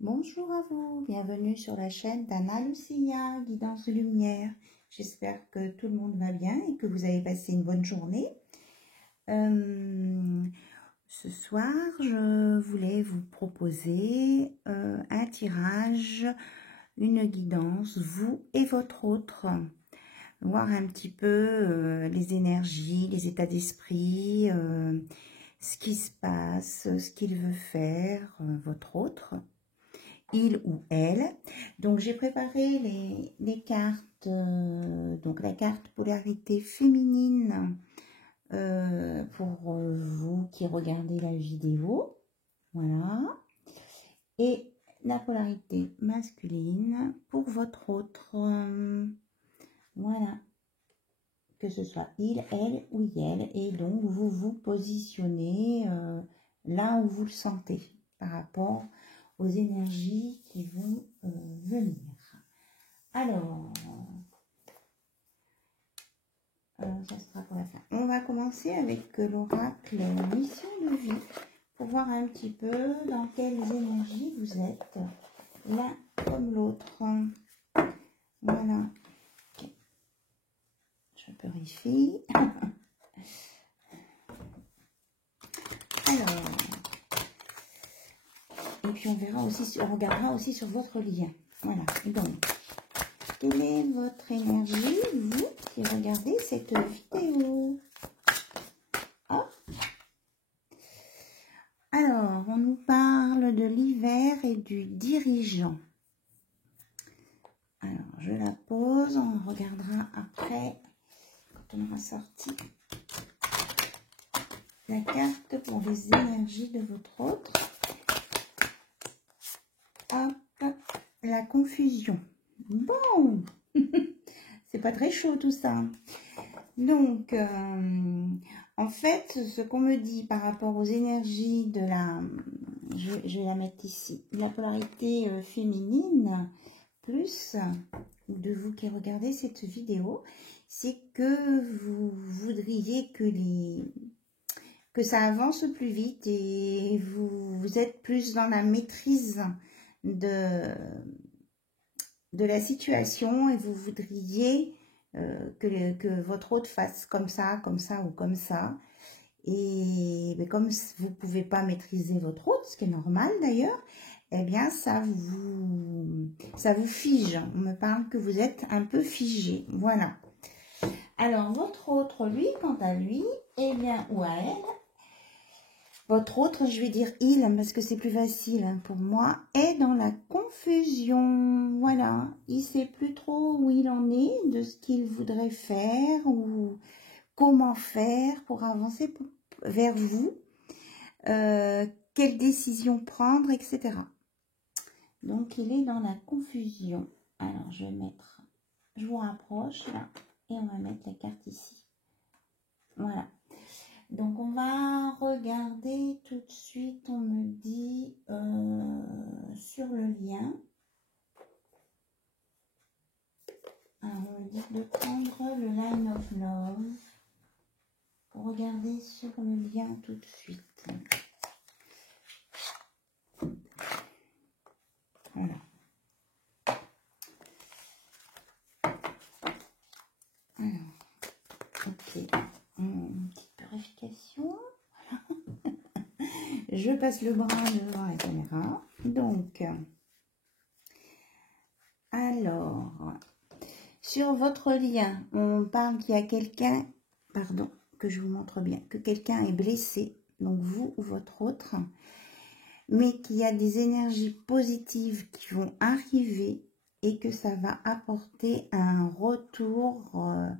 Bonjour à vous, bienvenue sur la chaîne d'Anna Lucia, Guidance de Lumière. J'espère que tout le monde va bien et que vous avez passé une bonne journée. Ce soir, je voulais vous proposer un tirage, une guidance, vous et votre autre. Voir un petit peu les énergies, les états d'esprit, ce qui se passe, ce qu'il veut faire, votre autre. Il ou elle. Donc j'ai préparé les cartes, donc la carte polarité féminine pour vous qui regardez la vidéo, voilà, et la polarité masculine pour votre autre, voilà, que ce soit il, elle ou elle, et donc vous vous positionnez là où vous le sentez par rapport aux énergies qui vont venir. Alors, ça sera pour la fin. On va commencer avec l'oracle mission de vie pour voir un petit peu dans quelles énergies vous êtes l'un comme l'autre. Voilà. Okay. Je purifie. Alors, et puis on verra aussi, on regardera aussi sur votre lien. Voilà. Donc, quelle est votre énergie, vous qui regardez cette vidéo? Hop. Alors, on nous parle de l'hiver et du dirigeant. Alors, je la pose, on regardera après, quand on aura sorti la carte pour les énergies de votre autre. Hop, la confusion. Bon, c'est pas très chaud tout ça. Donc, en fait, ce qu'on me dit par rapport aux énergies de la... Je vais la mettre ici. La polarité féminine, plus, de vous qui regardez cette vidéo, c'est que vous voudriez que ça avance plus vite et vous êtes plus dans la maîtrise de la situation et vous voudriez que votre autre fasse comme ça ou comme ça. Et comme vous ne pouvez pas maîtriser votre autre, ce qui est normal d'ailleurs, eh bien ça vous fige. On me parle que vous êtes un peu figé. Voilà. Alors votre autre, lui, quant à lui, eh bien, ou à elle, votre autre, je vais dire il, parce que c'est plus facile pour moi, est dans la confusion. Voilà, il ne sait plus trop où il en est, de ce qu'il voudrait faire ou comment faire pour avancer vers vous, quelle décision prendre, etc. Donc, il est dans la confusion. Alors, je vais mettre, je vous rapproche là, et on va mettre la carte ici. Voilà. Donc, on va regarder tout de suite, on me dit sur le lien. Alors, on me dit de prendre le Line of Love pour regarder sur le lien tout de suite. Voilà. Alors, ok. Une petite purification. Je passe le bras devant la caméra. Donc, alors, sur votre lien, on parle qu'il y a quelqu'un, pardon, que je vous montre bien, que quelqu'un est blessé, donc vous ou votre autre, mais qu'il y a des énergies positives qui vont arriver et que ça va apporter un retournement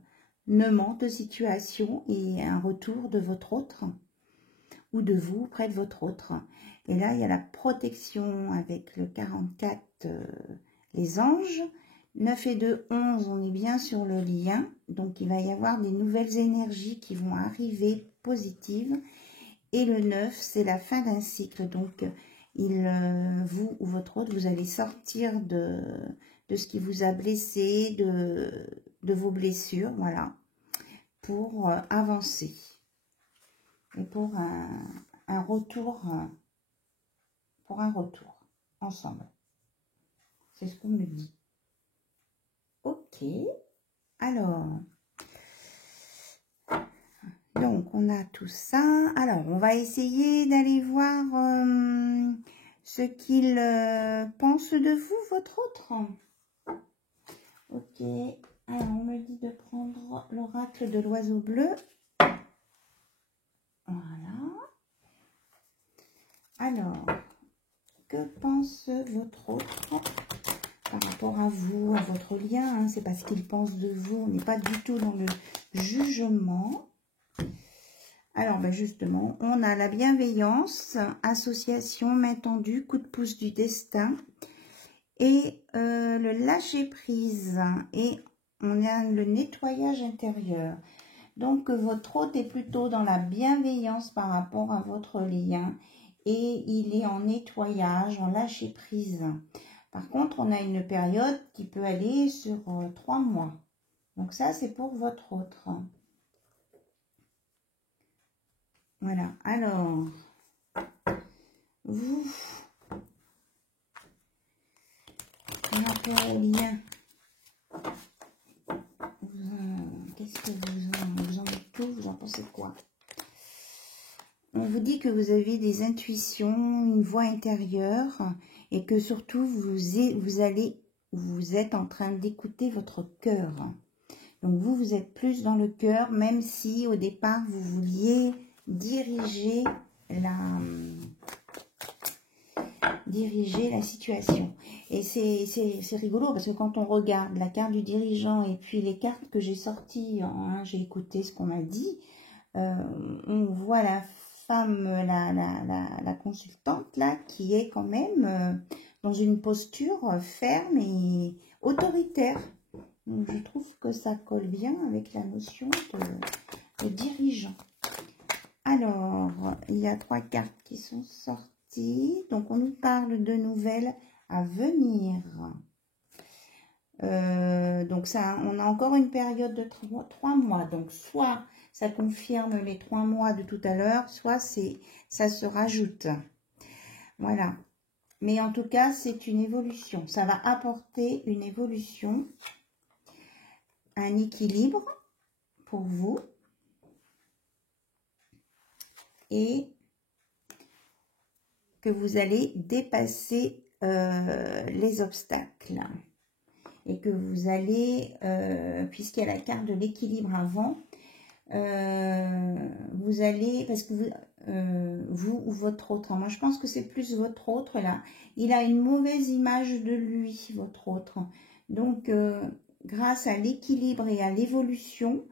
de situation et un retour de votre autre ou de vous près de votre autre. Et là, il y a la protection avec le 44, les anges. 9 et 2, 11, on est bien sur le lien. Donc, il va y avoir des nouvelles énergies qui vont arriver positives. Et le 9, c'est la fin d'un cycle. Donc, vous ou votre autre, vous allez sortir de ce qui vous a blessé, de vos blessures, voilà, pour avancer. Et pour un retour, ensemble. C'est ce qu'on me dit. Ok. Alors, donc on a tout ça. Alors, on va essayer d'aller voir ce qu'il pense de vous, votre autre. Ok. Alors, on me dit de prendre l'oracle de l'oiseau bleu. Voilà. Alors, que pense votre autre par rapport à vous, à votre lien, hein? C'est pas ce qu'il pense de vous. On n'est pas du tout dans le jugement. Alors, ben justement, on a la bienveillance, association, main tendue, coup de pouce du destin et le lâcher prise. Et on a le nettoyage intérieur. Donc, votre hôte est plutôt dans la bienveillance par rapport à votre lien et il est en nettoyage, en lâcher prise. Par contre, on a une période qui peut aller sur 3 mois. Donc ça, c'est pour votre autre. Voilà. Alors, vous, par rapport au lien, qu'est-ce que vous en dites tout? Vous en pensez quoi? On vous dit que vous avez des intuitions, une voix intérieure et que surtout vous êtes en train d'écouter votre cœur. Donc vous êtes plus dans le cœur, même si au départ vous vouliez diriger la situation. Et c'est rigolo parce que quand on regarde la carte du dirigeant et puis les cartes que j'ai sorties, hein, j'ai écouté ce qu'on m'a dit, on voit la femme, la consultante là, qui est quand même dans une posture ferme et autoritaire. Donc je trouve que ça colle bien avec la notion de dirigeant. Alors, il y a 3 cartes qui sont sorties. Donc on nous parle de nouvelles à venir. Donc ça, on a encore une période de 3 mois. Donc soit ça confirme les 3 mois de tout à l'heure, soit ça se rajoute. Voilà. Mais en tout cas, c'est une évolution. Ça va apporter une évolution, un équilibre pour vous. Et que vous allez dépasser les obstacles. Et que vous allez, puisqu'il y a la carte de l'équilibre avant, vous allez, parce que vous ou votre autre, moi je pense que c'est plus votre autre là, il a une mauvaise image de lui, votre autre. Donc, grâce à l'équilibre et à l'évolution,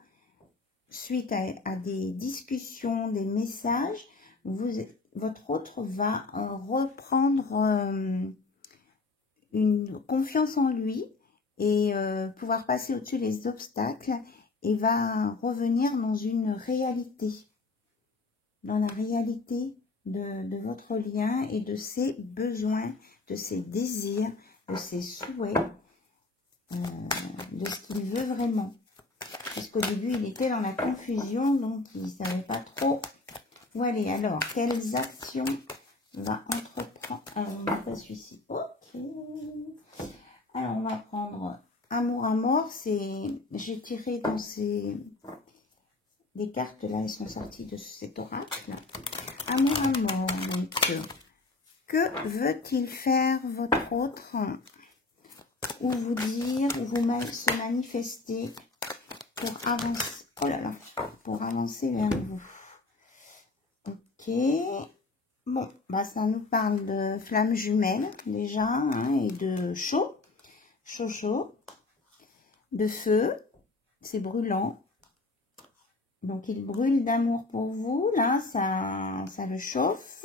suite à des discussions, des messages, votre autre va reprendre une confiance en lui et pouvoir passer au-dessus des obstacles et va revenir dans une réalité, dans la réalité de votre lien et de ses besoins, de ses désirs, de ses souhaits, de ce qu'il veut vraiment. Parce qu'au début, il était dans la confusion, donc il ne savait pas trop où aller. Alors, quelles actions va entreprendre? Alors, on n'a pas celui-ci. Ok. Alors, on va prendre Amour à mort. J'ai tiré dans des cartes, là, elles sont sorties de cet oracle. Amour à mort. Donc, que veut-il faire, votre autre? Ou vous dire, ou vous se manifester pour avancer, oh là là, pour avancer vers vous. Ok, bon, bah ça nous parle de flammes jumelles déjà, hein, et de chaud, de feu, c'est brûlant. Donc il brûle d'amour pour vous, là, ça le chauffe.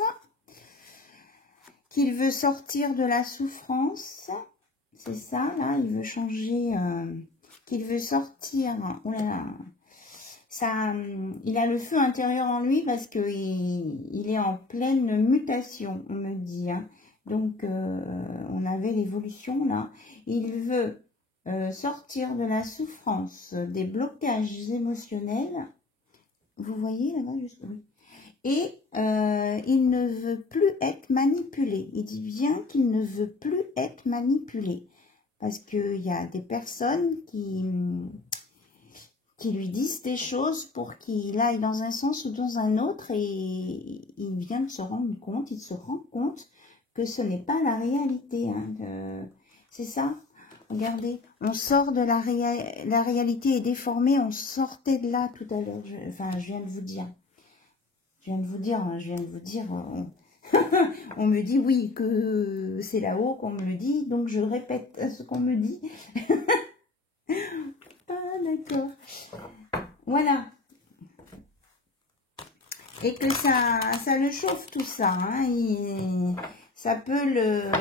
Qu'il veut sortir de la souffrance, c'est ça, là, il veut changer... qu'il veut sortir, oh là là, ça, il a le feu intérieur en lui parce que il est en pleine mutation, on me dit, hein. Donc on avait l'évolution là, il veut sortir de la souffrance, des blocages émotionnels, vous voyez là-bas, juste, oui. Et il ne veut plus être manipulé. Il dit bien qu'il ne veut plus être manipulé. Parce qu'il y a des personnes qui lui disent des choses pour qu'il aille dans un sens ou dans un autre. Et il vient de se rendre compte, il se rend compte que ce n'est pas la réalité. Hein, c'est ça. Regardez, on sort de la réalité est déformée. On sortait de là tout à l'heure. Je viens de vous dire. Je viens de vous dire, on me dit oui, que c'est là-haut qu'on me le dit, donc je répète ce qu'on me dit. Ah, d'accord. Voilà. Et que ça le chauffe tout ça. Hein. Ça peut le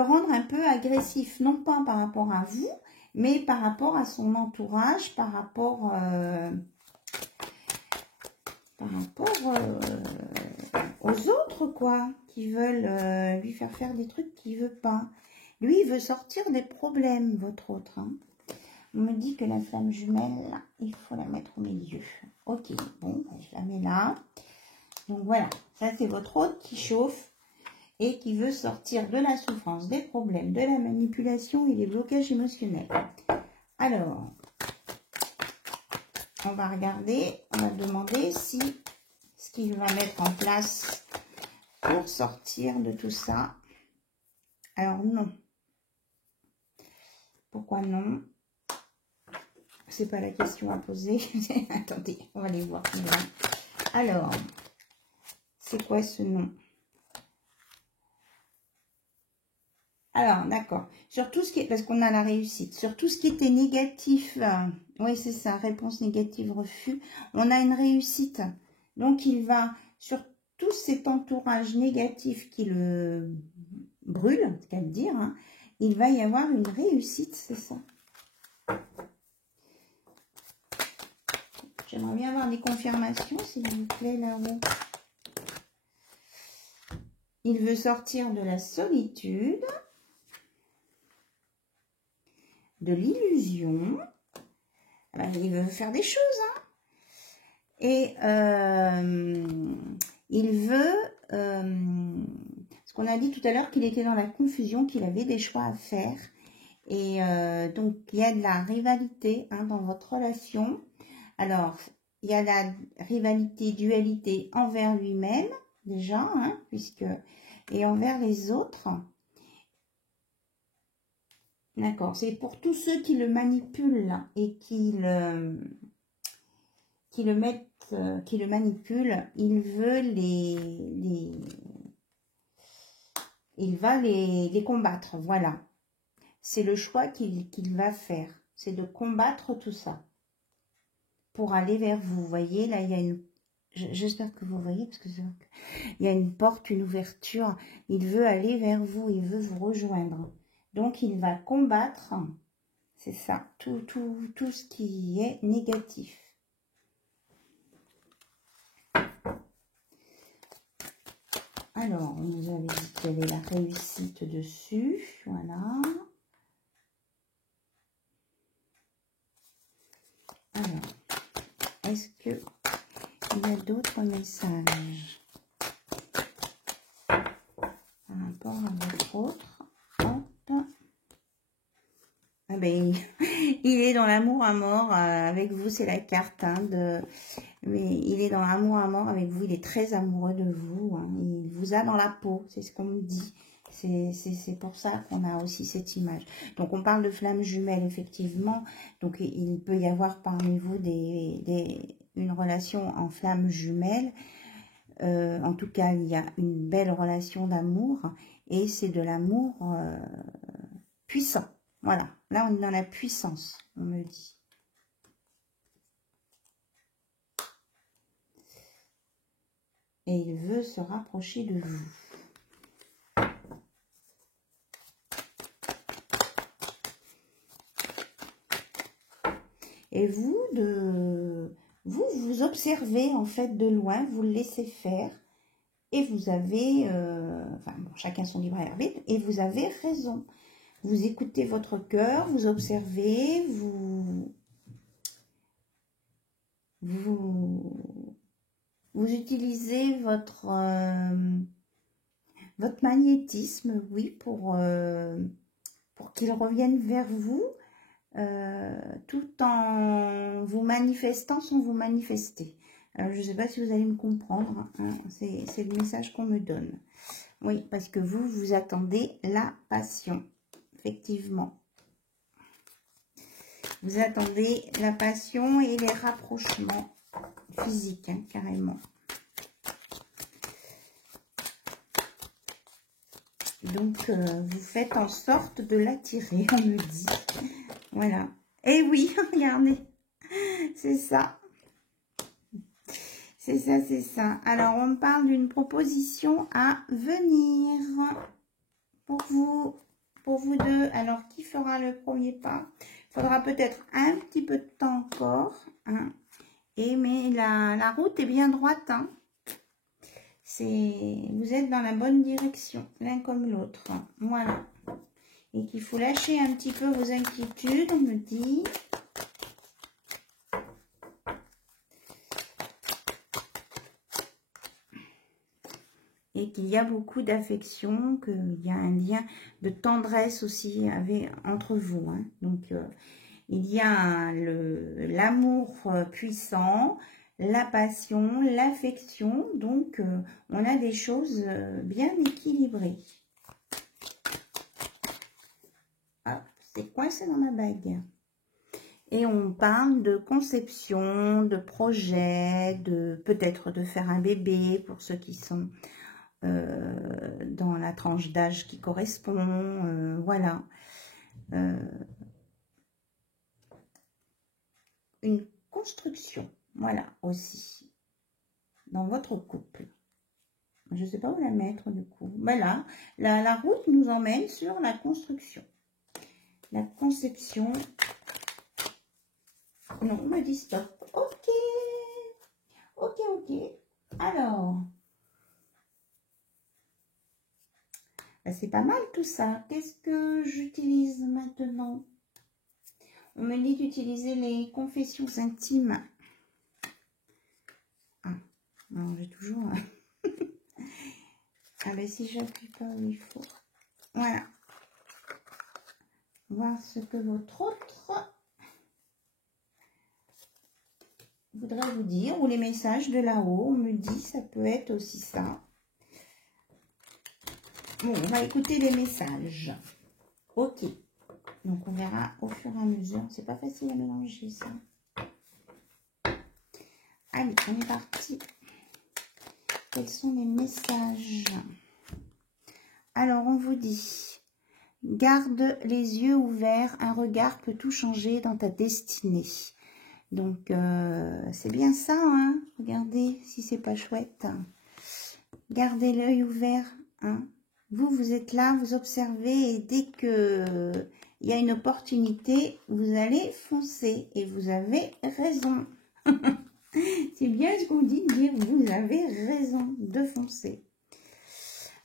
rendre un peu agressif, non pas par rapport à vous, mais par rapport à son entourage, par rapport aux autres, quoi, qui veulent lui faire des trucs qu'il veut pas. Lui, il veut sortir des problèmes, votre autre. Hein. On me dit que la flamme jumelle, là, il faut la mettre au milieu. Ok, bon, je la mets là. Donc voilà, ça c'est votre autre qui chauffe et qui veut sortir de la souffrance, des problèmes, de la manipulation et des blocages émotionnels. Alors, on va regarder, on va demander si ce qu'il va mettre en place pour sortir de tout ça. Alors non. Pourquoi non? C'est pas la question à poser. Attendez, on va aller voir. Alors, c'est quoi ce nom? Alors, d'accord. Sur tout ce qui est, parce qu'on a la réussite, sur tout ce qui était négatif, oui, c'est ça, réponse négative, refus, on a une réussite. Donc, il va, sur tout cet entourage négatif qui le brûle, c'est qu'à le dire, hein, il va y avoir une réussite, c'est ça. J'aimerais bien avoir des confirmations, s'il vous plaît, là-haut. Il veut sortir de la solitude, de l'illusion. Il veut faire des choses. Hein. Et il veut... ce qu'on a dit tout à l'heure, qu'il était dans la confusion, qu'il avait des choix à faire. Et donc, il y a de la rivalité hein, dans votre relation. Alors, il y a la rivalité, dualité envers lui-même, déjà, hein, et envers les autres. D'accord, c'est pour tous ceux qui le manipulent et qui le manipulent, il va les combattre, voilà. C'est le choix qu'il va faire, c'est de combattre tout ça. Pour aller vers vous. Vous voyez, là, il y a une... J'espère que vous voyez, parce que il y a une porte, une ouverture. Il veut aller vers vous, il veut vous rejoindre. Donc, il va combattre, c'est ça, tout ce qui est négatif. Alors, on nous avait dit qu'il y avait la réussite dessus, voilà. Alors, est-ce qu'il y a d'autres messages par rapport à votre autre? Hop. Ah ben, il est dans l'amour à mort avec vous, c'est la carte. Hein, mais il est dans l'amour à mort avec vous, il est très amoureux de vous. Hein, il vous a dans la peau, c'est ce qu'on me dit. C'est pour ça qu'on a aussi cette image. Donc, on parle de flamme jumelle, effectivement. Donc, il peut y avoir parmi vous une relation en flamme jumelle. En tout cas, il y a une belle relation d'amour. Et c'est de l'amour puissant. Voilà. Là, on est dans la puissance, on me dit. Et il veut se rapprocher de vous. Et vous observez en fait de loin, vous le laissez faire. Et vous avez, enfin bon, chacun son libre arbitre, et vous avez raison. Vous écoutez votre cœur, vous observez, vous Vous utilisez votre magnétisme, oui, pour qu'il revienne vers vous, tout en vous manifestant sans vous manifester. Je ne sais pas si vous allez me comprendre, hein, c'est le message qu'on me donne. Oui, parce que vous attendez la passion, effectivement. Vous attendez la passion et les rapprochements physiques, hein, carrément. Donc, vous faites en sorte de l'attirer, on me dit. Voilà. Et oui, regardez, c'est ça. C'est ça, c'est ça. Alors, on parle d'une proposition à venir pour vous deux. Alors, qui fera le premier pas? Il faudra peut-être un petit peu de temps encore, hein. Mais la route est bien droite, hein. Vous êtes dans la bonne direction, l'un comme l'autre. Voilà. Et qu'il faut lâcher un petit peu vos inquiétudes, on me dit. Et qu'il y a beaucoup d'affection, qu'il y a un lien de tendresse aussi entre vous, hein. Donc, il y a l'amour puissant, la passion, l'affection. Donc, on a des choses bien équilibrées. Ah, c'est coincé dans ma bague. Et on parle de conception, de projet, peut-être de faire un bébé pour ceux qui sont dans la tranche d'âge qui correspond. Voilà. Une construction, voilà, aussi, dans votre couple. Je ne sais pas où la mettre, du coup. Ben là, la route nous emmène sur la construction. La conception. Non, on me dit stop. Ok. Ok, ok. Alors. Ben, c'est pas mal tout ça. Qu'est-ce que j'utilise maintenant? On me dit d'utiliser les confessions intimes. Ah, non, j'ai toujours... Ah ben si j'appuie pas où il faut. Voilà. Voir ce que votre autre voudrait vous dire. Ou les messages de là-haut. On me dit, ça peut être aussi ça. Bon, on va écouter les messages. Ok. Donc on verra au fur et à mesure. C'est pas facile à mélanger ça. Allez, on est parti. Quels sont les messages? Alors, on vous dit, garde les yeux ouverts, un regard peut tout changer dans ta destinée. Donc, c'est bien ça, hein. Regardez si c'est pas chouette. Gardez l'œil ouvert, hein. Vous êtes là, vous observez et dès que il y a une opportunité, vous allez foncer et vous avez raison. C'est bien ce qu'on dit, de dire vous avez raison de foncer.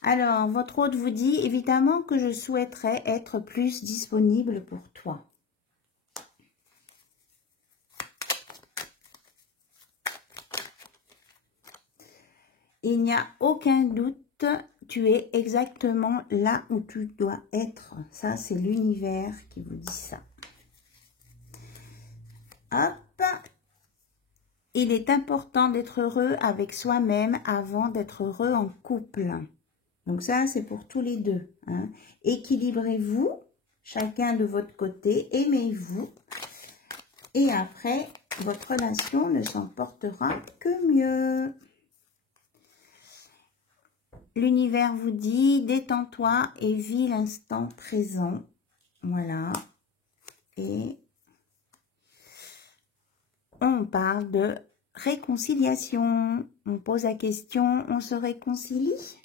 Alors, votre hôte vous dit, évidemment que je souhaiterais être plus disponible pour toi. Il n'y a aucun doute, tu es exactement là où tu dois être. Ça, c'est l'univers qui vous dit ça. Hop. Il est important d'être heureux avec soi-même avant d'être heureux en couple. Donc ça, c'est pour tous les deux, hein. Équilibrez-vous, chacun de votre côté, aimez-vous. Et après, votre relation ne s'en portera que mieux. L'univers vous dit, détends-toi et vis l'instant présent. Voilà. Et on parle de réconciliation. On pose la question, on se réconcilie?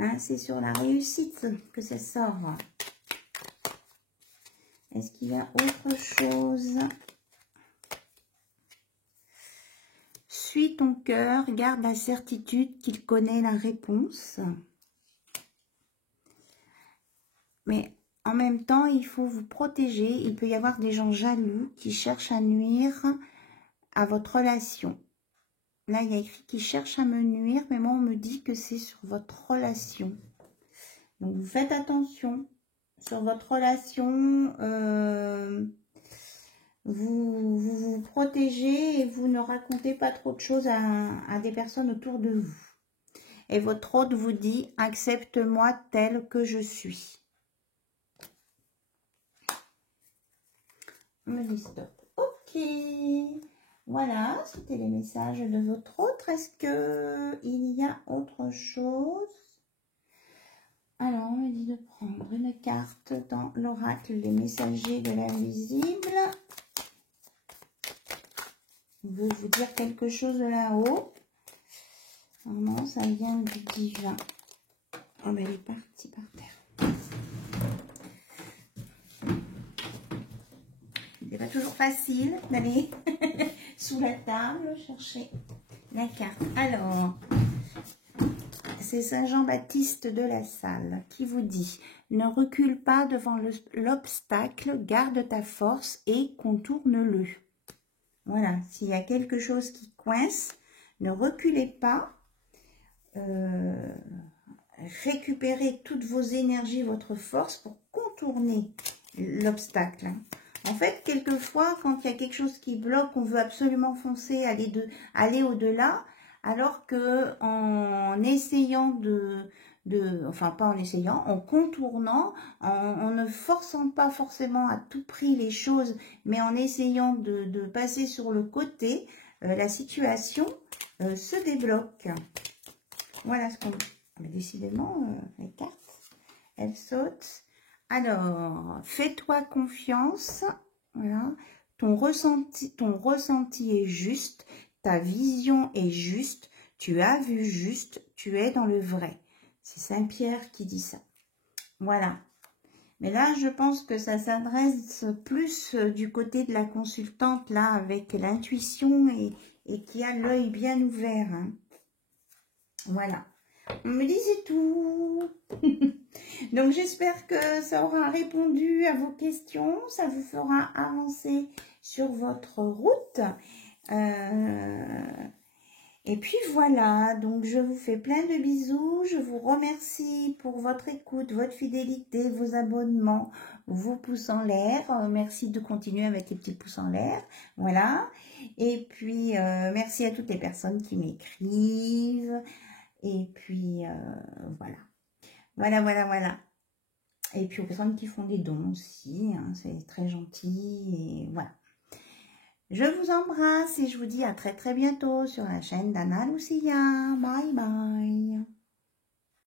Hein, c'est sur la réussite que ça sort. Est-ce qu'il y a autre chose? Suis ton cœur, garde la certitude qu'il connaît la réponse. Mais en même temps, il faut vous protéger. Il peut y avoir des gens jaloux qui cherchent à nuire à votre relation. Là, il y a écrit qu'il cherche à me nuire, mais moi, on me dit que c'est sur votre relation. Donc, vous faites attention sur votre relation. Vous protégez et vous ne racontez pas trop de choses à des personnes autour de vous. Et votre hôte vous dit, accepte-moi tel que je suis. On me dit stop. Ok. Voilà, c'était les messages de votre hôte. Est-ce qu'il y a autre chose? Alors, on me dit de prendre une carte dans l'oracle des messagers de l'invisible. On veut vous dire quelque chose de là-haut. Normalement, ça vient du divin. Oh, mais elle est partie par terre. C'est pas toujours facile d'aller sous la table chercher la carte. Alors, c'est Saint Jean-Baptiste de la Salle qui vous dit « Ne recule pas devant l'obstacle, garde ta force et contourne-le. » Voilà, s'il y a quelque chose qui coince, ne reculez pas. Récupérez toutes vos énergies, votre force pour contourner l'obstacle. En fait, quelquefois, quand il y a quelque chose qui bloque, on veut absolument foncer, aller au-delà, alors que en essayant enfin pas en essayant, en contournant, en ne forçant pas forcément à tout prix les choses, mais en essayant de passer sur le côté, la situation se débloque. Voilà ce qu'on dit. Mais décidément, les cartes, elles sautent. Alors, fais-toi confiance. Voilà. Ton ressenti est juste. Ta vision est juste. Tu as vu juste. Tu es dans le vrai. C'est Saint-Pierre qui dit ça. Voilà. Mais là, je pense que ça s'adresse plus du côté de la consultante, là, avec l'intuition et qui a l'œil bien ouvert. Hein. Voilà. On me disait tout. Donc, j'espère que ça aura répondu à vos questions. Ça vous fera avancer sur votre route. Et puis, voilà. Donc, je vous fais plein de bisous. Je vous remercie pour votre écoute, votre fidélité, vos abonnements, vos pouces en l'air. Merci de continuer avec les petits pouces en l'air. Voilà. Et puis, merci à toutes les personnes qui m'écrivent. Et puis, voilà. Voilà. Et puis, aux personnes qui font des dons aussi, hein, c'est très gentil. Et voilà. Je vous embrasse et je vous dis à très très bientôt sur la chaîne d'Anna Lucia. Bye bye.